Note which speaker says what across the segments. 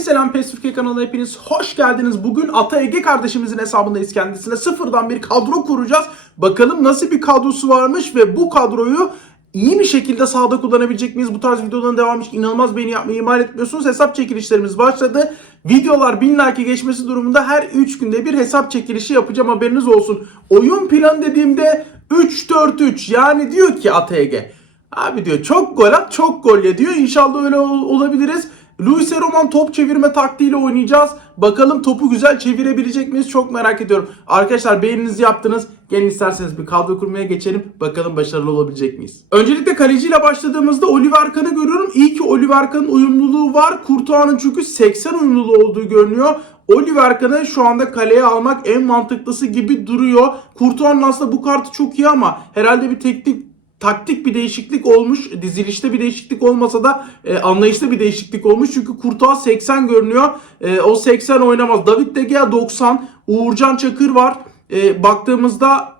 Speaker 1: selam PES Türkiye kanalına hepiniz hoş geldiniz. Bugün Ata Ege kardeşimizin hesabındayız kendisine. Sıfırdan bir kadro kuracağız. Bakalım nasıl bir kadrosu varmış ve bu kadroyu iyi bir şekilde sahada kullanabilecek miyiz? Bu tarz videoların devamı için inanılmaz beğeni yapmayı ihmal etmiyorsunuz. Hesap çekilişlerimiz başladı. Videolar 1000 like geçmesi durumunda her 3 günde bir hesap çekilişi yapacağım haberiniz olsun. Oyun planı dediğimde 3-4-3 yani diyor ki Ata Ege. Abi diyor çok gol at çok gol ye diyor. İnşallah öyle ol- olabiliriz. Luis Roman top çevirme taktiğiyle oynayacağız. Bakalım topu güzel çevirebilecek miyiz? Çok merak ediyorum. Arkadaşlar beğeninizi yaptınız. Gelin isterseniz bir kadro kurmaya geçelim. Bakalım başarılı olabilecek miyiz? Öncelikle kaleciyle başladığımızda Oliver Kahn'ı görüyorum. İyi ki Oliver Kahn'ın uyumluluğu var. Kurtuğa'nın çünkü 80 uyumluluğu olduğu görünüyor. Oliver Kahn'ı şu anda kaleye almak en mantıklısı gibi duruyor. Kurtuğa'nın aslında bu kartı çok iyi ama herhalde bir teknik taktik bir değişiklik olmuş. Dizilişte bir değişiklik olmasa da e, anlayışta bir değişiklik olmuş. Çünkü Kurtuğa 80 görünüyor. E, o 80 oynamaz. David De Gea 90. Uğurcan Çakır var. E, baktığımızda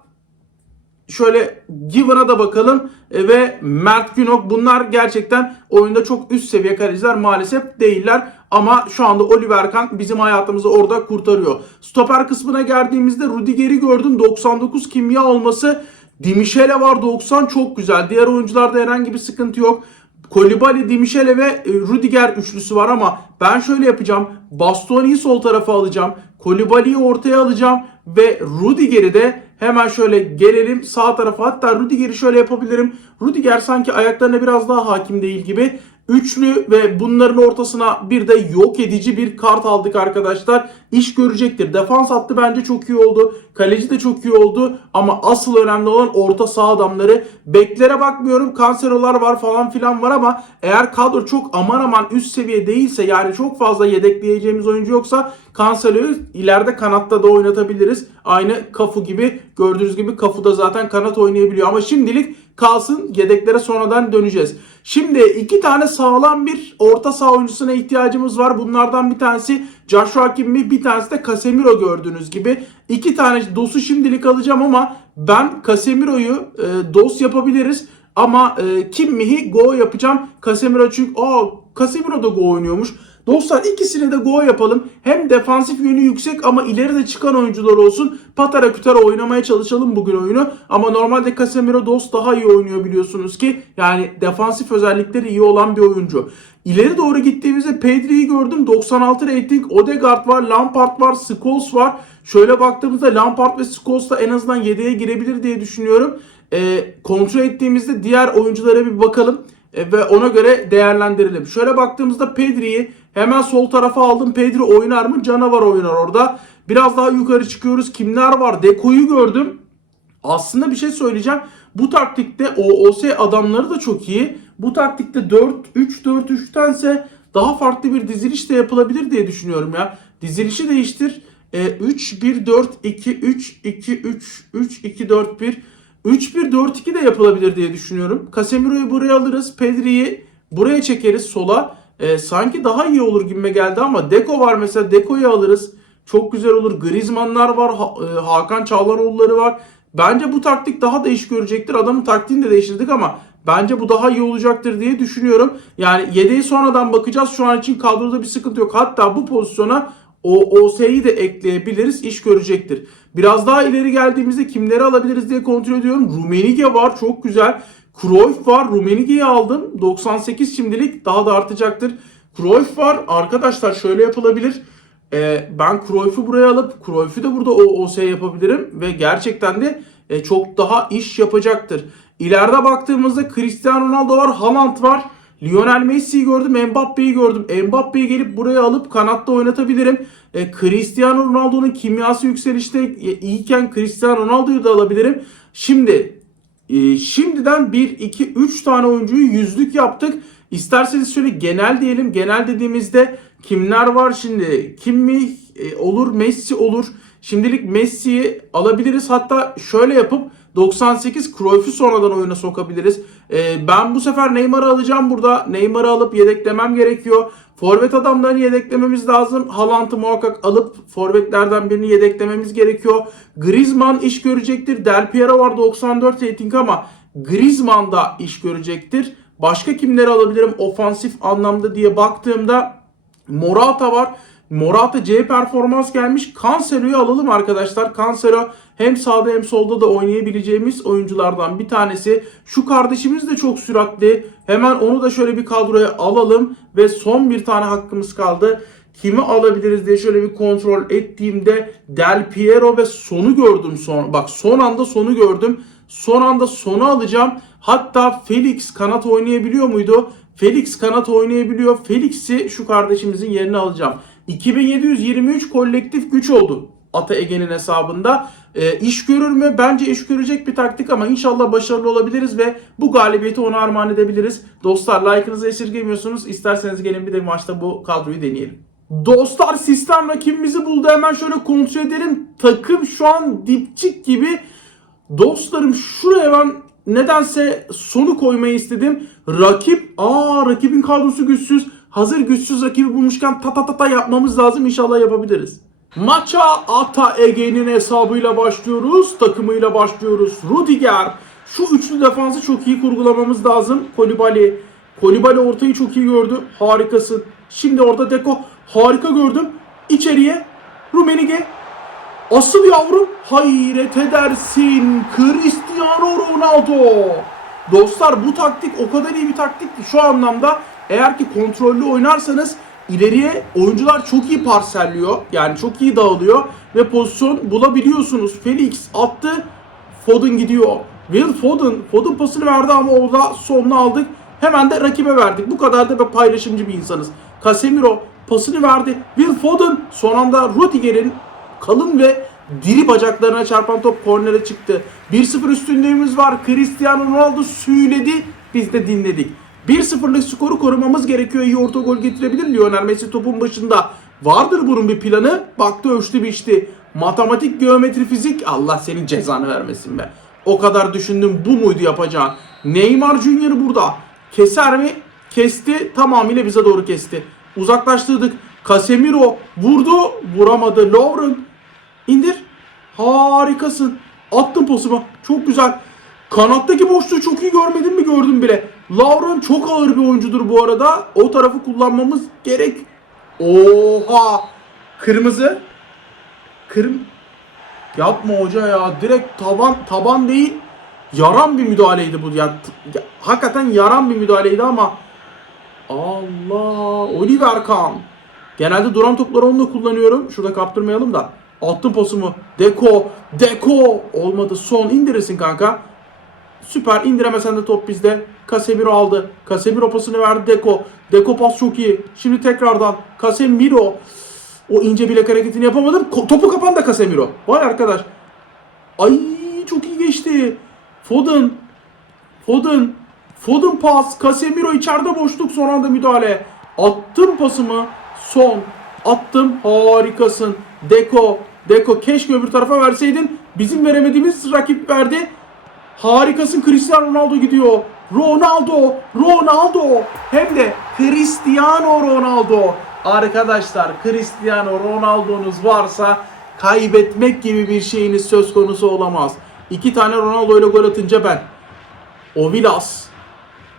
Speaker 1: şöyle Given'a da bakalım E, ve Mert Günok bunlar gerçekten oyunda çok üst seviye kaleciler maalesef değiller ama şu anda Oliver Kahn bizim hayatımızı orada kurtarıyor. Stoper kısmına geldiğimizde Rudiger'i gördüm 99 kimya olması Dimişele var 90 çok güzel. Diğer oyuncularda herhangi bir sıkıntı yok. Kolibali, Dimişele ve e, Rudiger üçlüsü var ama ben şöyle yapacağım. Bastoni'yi sol tarafa alacağım. Kolibali'yi ortaya alacağım ve Rudiger'i de hemen şöyle gelelim sağ tarafa. Hatta Rudiger'i şöyle yapabilirim. Rudiger sanki ayaklarına biraz daha hakim değil gibi. Üçlü ve bunların ortasına bir de yok edici bir kart aldık arkadaşlar. İş görecektir. Defans hattı bence çok iyi oldu. Kaleci de çok iyi oldu. Ama asıl önemli olan orta saha adamları. Beklere bakmıyorum. Kanserolar var falan filan var ama eğer kadro çok aman aman üst seviye değilse yani çok fazla yedekleyeceğimiz oyuncu yoksa Cancelo'yu ileride kanatta da oynatabiliriz. Aynı Kafu gibi gördüğünüz gibi Kafu da zaten kanat oynayabiliyor ama şimdilik kalsın yedeklere sonradan döneceğiz. Şimdi iki tane sağlam bir orta saha oyuncusuna ihtiyacımız var. Bunlardan bir tanesi Joshua Kimmih bir tanesi de Casemiro gördüğünüz gibi. İki tane dosu şimdilik alacağım ama ben Casemiro'yu e, dos yapabiliriz. Ama e, Kimmih'i go yapacağım. Casemiro çünkü aa Casemiro da go oynuyormuş. Dostlar ikisini de go yapalım. Hem defansif yönü yüksek ama ileride çıkan oyuncular olsun. Patara kütara oynamaya çalışalım bugün oyunu. Ama normalde Casemiro Dos daha iyi oynuyor biliyorsunuz ki. Yani defansif özellikleri iyi olan bir oyuncu. İleri doğru gittiğimizde Pedri'yi gördüm. 96 rating. Odegaard var, Lampard var, Scholes var. Şöyle baktığımızda Lampard ve Scholes da en azından 7'ye girebilir diye düşünüyorum. Ee, kontrol ettiğimizde diğer oyunculara bir bakalım. E, ve ona göre değerlendirelim. Şöyle baktığımızda Pedri'yi hemen sol tarafa aldım. Pedri oynar mı? Canavar oynar orada. Biraz daha yukarı çıkıyoruz. Kimler var? Deko'yu gördüm. Aslında bir şey söyleyeceğim. Bu taktikte OOS adamları da çok iyi. Bu taktikte 4-3-4-3'tense daha farklı bir diziliş de yapılabilir diye düşünüyorum ya. Dizilişi değiştir. E, 3-1-4-2-3-2-3-3-2-4-1 3-1-4-2 de yapılabilir diye düşünüyorum. Casemiro'yu buraya alırız. Pedri'yi buraya çekeriz sola. E, sanki daha iyi olur gibime geldi ama Deko var mesela. Deko'yu alırız. Çok güzel olur. Griezmann'lar var. Ha- e, Hakan Çağlanoğulları var. Bence bu taktik daha da iş görecektir. Adamın taktiğini de değiştirdik ama bence bu daha iyi olacaktır diye düşünüyorum. Yani yedeği sonradan bakacağız. Şu an için kadroda bir sıkıntı yok. Hatta bu pozisyona o OS'yi de ekleyebiliriz. iş görecektir. Biraz daha ileri geldiğimizde kimleri alabiliriz diye kontrol ediyorum. Rumenige var. Çok güzel. Cruyff var. Rumenige'yi aldım. 98 şimdilik daha da artacaktır. Cruyff var. Arkadaşlar şöyle yapılabilir. Ee, ben Cruyff'u buraya alıp Cruyff'u da burada OOS yapabilirim ve gerçekten de e, çok daha iş yapacaktır. İleride baktığımızda Cristiano Ronaldo var, Haaland var. Lionel Messi'yi gördüm, Mbappe'yi gördüm. Mbappe'yi gelip buraya alıp kanatta oynatabilirim. E, Cristiano Ronaldo'nun kimyası yükselişte e, iyiyken Cristiano Ronaldo'yu da alabilirim. Şimdi e, şimdiden 1, 2, 3 tane oyuncuyu yüzlük yaptık. İsterseniz şöyle genel diyelim. Genel dediğimizde kimler var şimdi? Kim mi e, olur? Messi olur. Şimdilik Messi'yi alabiliriz. Hatta şöyle yapıp 98 Cruyff'u sonradan oyuna sokabiliriz. E, ben bu sefer Neymar'ı alacağım burada. Neymar'ı alıp yedeklemem gerekiyor. Forvet adamlarını yedeklememiz lazım. Haaland'ı muhakkak alıp forvetlerden birini yedeklememiz gerekiyor. Griezmann iş görecektir. Del Piero var 94 rating ama Griezmann da iş görecektir. Başka kimleri alabilirim ofansif anlamda diye baktığımda Morata var. Morata C performans gelmiş. Cancelo'yu alalım arkadaşlar. Cancelo hem sağda hem solda da oynayabileceğimiz oyunculardan bir tanesi. Şu kardeşimiz de çok süratli. Hemen onu da şöyle bir kadroya alalım. Ve son bir tane hakkımız kaldı. Kimi alabiliriz diye şöyle bir kontrol ettiğimde Del Piero ve sonu gördüm son. Bak son anda sonu gördüm. Son anda sonu alacağım. Hatta Felix kanat oynayabiliyor muydu? Felix kanat oynayabiliyor. Felix'i şu kardeşimizin yerine alacağım. 2723 kolektif güç oldu Ata Ege'nin hesabında. E, iş görür mü? Bence iş görecek bir taktik ama inşallah başarılı olabiliriz ve bu galibiyeti ona armağan edebiliriz. Dostlar like'ınızı esirgemiyorsunuz. İsterseniz gelin bir de maçta bu kadroyu deneyelim. Dostlar sistem rakibimizi buldu. Hemen şöyle kontrol edelim. Takım şu an dipçik gibi. Dostlarım şuraya ben nedense sonu koymayı istedim. Rakip, aa rakibin kadrosu güçsüz. Hazır güçsüz rakibi bulmuşken ta ta ta ta yapmamız lazım. İnşallah yapabiliriz. Maça Ata Ege'nin hesabıyla başlıyoruz. Takımıyla başlıyoruz. Rudiger. Şu üçlü defansı çok iyi kurgulamamız lazım. Kolibali. Kolibali ortayı çok iyi gördü. Harikasın. Şimdi orada Deko. Harika gördüm. İçeriye. Rumenige. Asıl yavrum hayret edersin Cristiano Ronaldo. Dostlar bu taktik o kadar iyi bir taktik ki şu anlamda eğer ki kontrollü oynarsanız ileriye oyuncular çok iyi parselliyor. Yani çok iyi dağılıyor ve pozisyon bulabiliyorsunuz. Felix attı. Foden gidiyor. Will Foden. Foden pasını verdi ama orada sonunu aldık. Hemen de rakibe verdik. Bu kadar da bir paylaşımcı bir insanız. Casemiro pasını verdi. Will Foden son anda Rudiger'in kalın ve diri bacaklarına çarpan top kornere çıktı. 1-0 üstünlüğümüz var. Cristiano Ronaldo söyledi. Biz de dinledik. 1-0'lık skoru korumamız gerekiyor. İyi orta gol getirebilir Lionel Messi topun başında. Vardır bunun bir planı. Baktı ölçtü biçti. Matematik, geometri, fizik. Allah senin cezanı vermesin be. O kadar düşündüm bu muydu yapacağın? Neymar Junior burada. Keser mi? Kesti. Tamamıyla bize doğru kesti. Uzaklaştırdık. Casemiro vurdu. Vuramadı. Lovren İndir. Harikasın. Attın posumu. Çok güzel. Kanattaki boşluğu çok iyi görmedin mi? Gördüm bile. Lauren çok ağır bir oyuncudur bu arada. O tarafı kullanmamız gerek. Oha. Kırmızı. Kırm. Yapma hoca ya. Direkt taban taban değil. Yaran bir müdahaleydi bu. Ya, ya hakikaten yaran bir müdahaleydi ama Allah. Oliver Kahn. Genelde duran topları onunla kullanıyorum. Şurada kaptırmayalım da. Attım posumu. Deko. Deko. Olmadı. Son indirirsin kanka. Süper. indiremesen de top bizde. Casemiro aldı. Casemiro pasını verdi Deko. Deko pas çok iyi. Şimdi tekrardan Casemiro. O ince bilek hareketini yapamadım. Ko- topu kapan da Casemiro. Vay arkadaş. Ay çok iyi geçti. Foden. Foden. Foden pas. Casemiro içeride boşluk son anda müdahale. Attım pasımı. Son. Attım. Harikasın. Deko. Deko keşke öbür tarafa verseydin. Bizim veremediğimiz rakip verdi. Harikasın Cristiano Ronaldo gidiyor. Ronaldo, Ronaldo. Hem de Cristiano Ronaldo. Arkadaşlar Cristiano Ronaldo'nuz varsa kaybetmek gibi bir şeyiniz söz konusu olamaz. İki tane Ronaldo ile gol atınca ben. O Vilas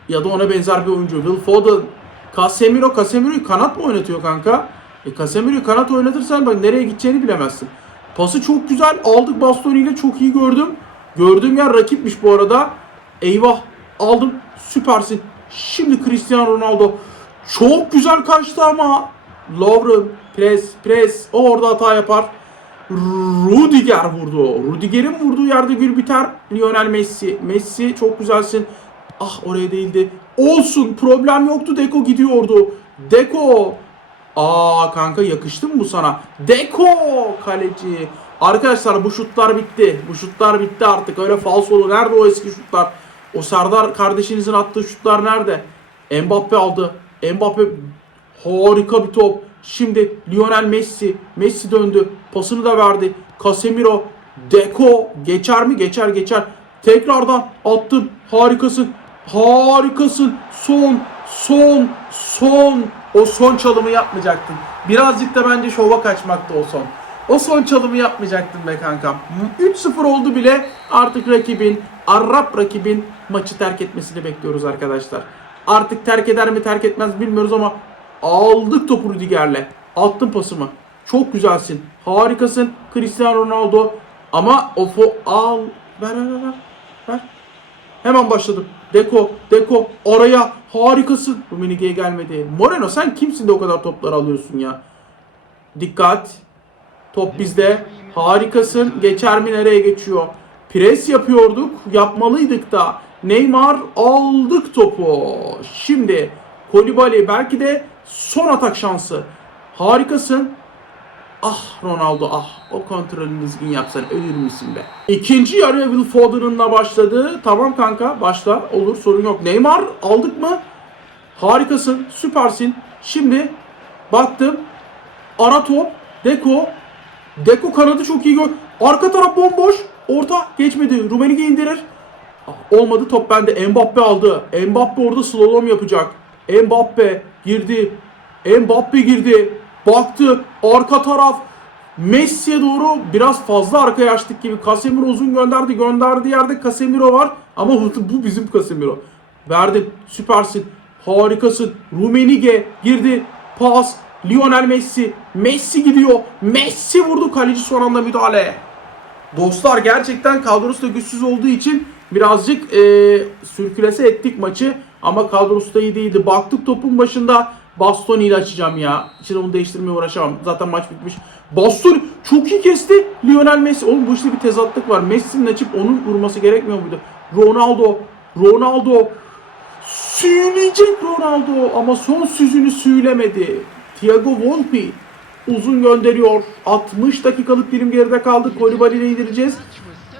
Speaker 1: ya da ona benzer bir oyuncu. Will Foden, Casemiro. Casemiro'yu kanat mı oynatıyor kanka? E Casemiro'yu kanat oynatırsan bak nereye gideceğini bilemezsin. Pası çok güzel. Aldık Bastoni ile çok iyi gördüm. Gördüğüm yer rakipmiş bu arada. Eyvah. Aldım. Süpersin. Şimdi Cristiano Ronaldo. Çok güzel kaçtı ama. Lovren. Pres. Pres. O orada hata yapar. Rudiger vurdu. Rudiger'in vurduğu yerde gül biter. Lionel Messi. Messi çok güzelsin. Ah oraya değildi. Olsun. Problem yoktu. Deko gidiyordu. Deko. Aa kanka yakıştı mı bu sana? Deko kaleci. Arkadaşlar bu şutlar bitti. Bu şutlar bitti artık. Öyle falsolu. Nerede o eski şutlar? O Serdar kardeşinizin attığı şutlar nerede? Mbappe aldı. Mbappe harika bir top. Şimdi Lionel Messi. Messi döndü. Pasını da verdi. Casemiro. Deko. Geçer mi? Geçer geçer. Tekrardan attım. Harikasın. Harikasın. Son. Son. Son. O son çalımı yapmayacaktın. Birazcık da bence şova kaçmaktı o son. O son çalımı yapmayacaktın be kankam. 3-0 oldu bile artık rakibin, Arap rakibin maçı terk etmesini bekliyoruz arkadaşlar. Artık terk eder mi terk etmez bilmiyoruz ama Aldık topu Rüdiger'le. Attım pasımı. Çok güzelsin. Harikasın. Cristiano Ronaldo. Ama o fo al. Ver ver. ver. ver. Hemen başladım. Deko, Deko oraya harikasın. Rummenigge'ye gelmedi. Moreno sen kimsin de o kadar toplar alıyorsun ya? Dikkat. Top bizde. Harikasın. Geçer mi nereye geçiyor? Pres yapıyorduk. Yapmalıydık da. Neymar aldık topu. Şimdi Kolibali belki de son atak şansı. Harikasın. Ah Ronaldo ah o kontrolünü düzgün yapsan ölür müsün be. İkinci yarı Will Foden'ınla başladı. Tamam kanka başla olur sorun yok. Neymar aldık mı? Harikasın süpersin. Şimdi baktım ara top Deko Deko kanadı çok iyi gör. Arka taraf bomboş. Orta geçmedi. Rumenige indirir. Ah, Olmadı top bende. Mbappe aldı. Mbappe orada slalom yapacak. Mbappe girdi. Mbappe girdi. Baktı. Arka taraf. Messi'ye doğru biraz fazla arkaya açtık gibi. Casemiro uzun gönderdi. Gönderdiği yerde Casemiro var. Ama bu bizim Casemiro. Verdim. Süpersin. Harikasın. Rumenige girdi. Pas. Lionel Messi. Messi gidiyor. Messi vurdu. Kaleci son anda müdahale. Dostlar gerçekten kadrosu da güçsüz olduğu için birazcık e, sürkülese ettik maçı. Ama kadrosu da iyi değildi. Baktık topun başında Bastoni ile açacağım ya. Şimdi onu değiştirmeye uğraşamam. Zaten maç bitmiş. Bastoni çok iyi kesti. Lionel Messi. Oğlum bu işte bir tezatlık var. Messi'nin açıp onun vurması gerekmiyor muydu? Ronaldo. Ronaldo. Süyleyecek Ronaldo ama son sözünü söylemedi. Thiago Volpi uzun gönderiyor. 60 dakikalık dilim geride kaldı. Kolibali ile indireceğiz.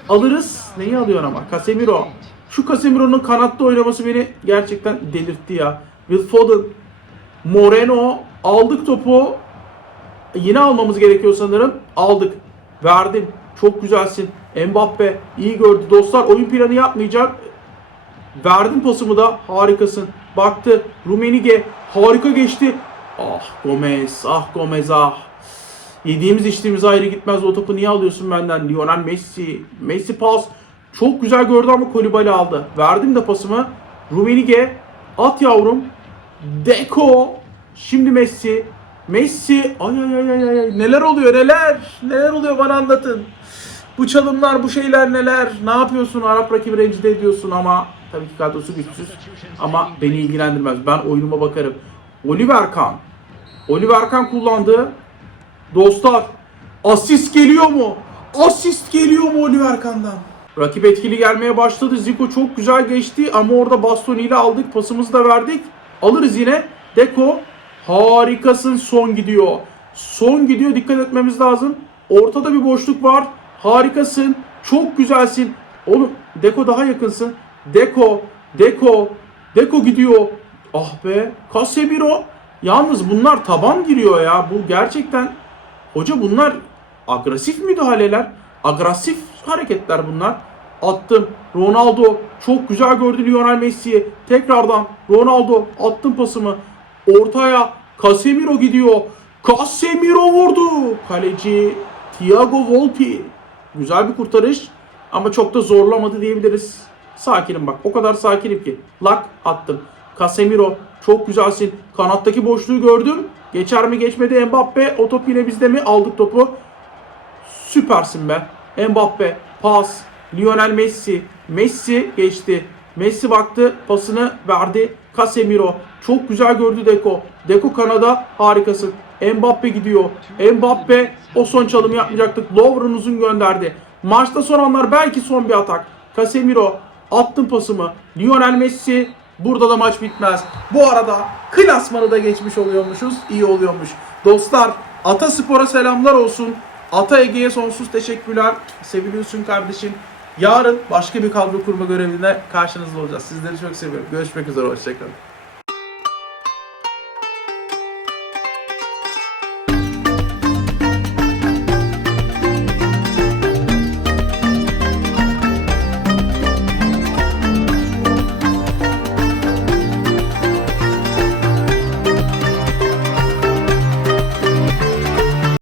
Speaker 1: Alırız. Neyi alıyor ama? Casemiro. Şu Casemiro'nun kanatta oynaması beni gerçekten delirtti ya. Will Foden. Moreno. Aldık topu. Yine almamız gerekiyor sanırım. Aldık. Verdim. Çok güzelsin. Mbappe iyi gördü. Dostlar oyun planı yapmayacak. Verdim pasımı da harikasın. Baktı Rumenige harika geçti. Ah Gomez, ah Gomez ah. Yediğimiz içtiğimiz ayrı gitmez. O topu niye alıyorsun benden? Lionel Messi. Messi pas. Çok güzel gördü ama Kolibali aldı. Verdim de pasımı. Rumenige. At yavrum. Deko. Şimdi Messi. Messi. Ay ay ay ay ay. Neler oluyor neler? Neler oluyor bana anlatın. Bu çalımlar, bu şeyler neler? Ne yapıyorsun? Arap rakibi rencide ediyorsun ama tabii ki kadrosu güçsüz. Ama beni ilgilendirmez. Ben oyunuma bakarım. Oliver Kahn. Oliver Kahn kullandı. Dostlar, asist geliyor mu? Asist geliyor mu Oliver Kahn'dan? Rakip etkili gelmeye başladı. Zico çok güzel geçti ama orada Bastoni ile aldık. Pasımızı da verdik. Alırız yine. Deko harikasın son gidiyor. Son gidiyor dikkat etmemiz lazım. Ortada bir boşluk var. Harikasın. Çok güzelsin. Oğlum Deko daha yakınsın. Deko, Deko, Deko gidiyor. Ah be. Casemiro. Yalnız bunlar taban giriyor ya. Bu gerçekten Hoca bunlar agresif müdahaleler, agresif hareketler bunlar. Attım. Ronaldo çok güzel gördü Lionel Messi'yi. Tekrardan Ronaldo attım pasımı. Ortaya Casemiro gidiyor. Casemiro vurdu. Kaleci Thiago Volpi. Güzel bir kurtarış ama çok da zorlamadı diyebiliriz. Sakinim bak. O kadar sakinim ki. Lak attım. Casemiro çok güzelsin. Kanattaki boşluğu gördüm. Geçer mi geçmedi Mbappe. O top yine bizde mi? Aldık topu. Süpersin be. Mbappe pas. Lionel Messi. Messi geçti. Messi baktı. Pasını verdi. Casemiro. Çok güzel gördü Deko. Deko kanada harikasın. Mbappe gidiyor. Mbappe o son çalımı yapmayacaktık. Lovren uzun gönderdi. Maçta son anlar belki son bir atak. Casemiro attım pasımı. Lionel Messi Burada da maç bitmez. Bu arada klasmanı da geçmiş oluyormuşuz. iyi oluyormuş. Dostlar Ataspor'a selamlar olsun. Ata Ege'ye sonsuz teşekkürler. Seviliyorsun kardeşim. Yarın başka bir kadro kurma görevinde karşınızda olacağız. Sizleri çok seviyorum. Görüşmek üzere. Hoşçakalın.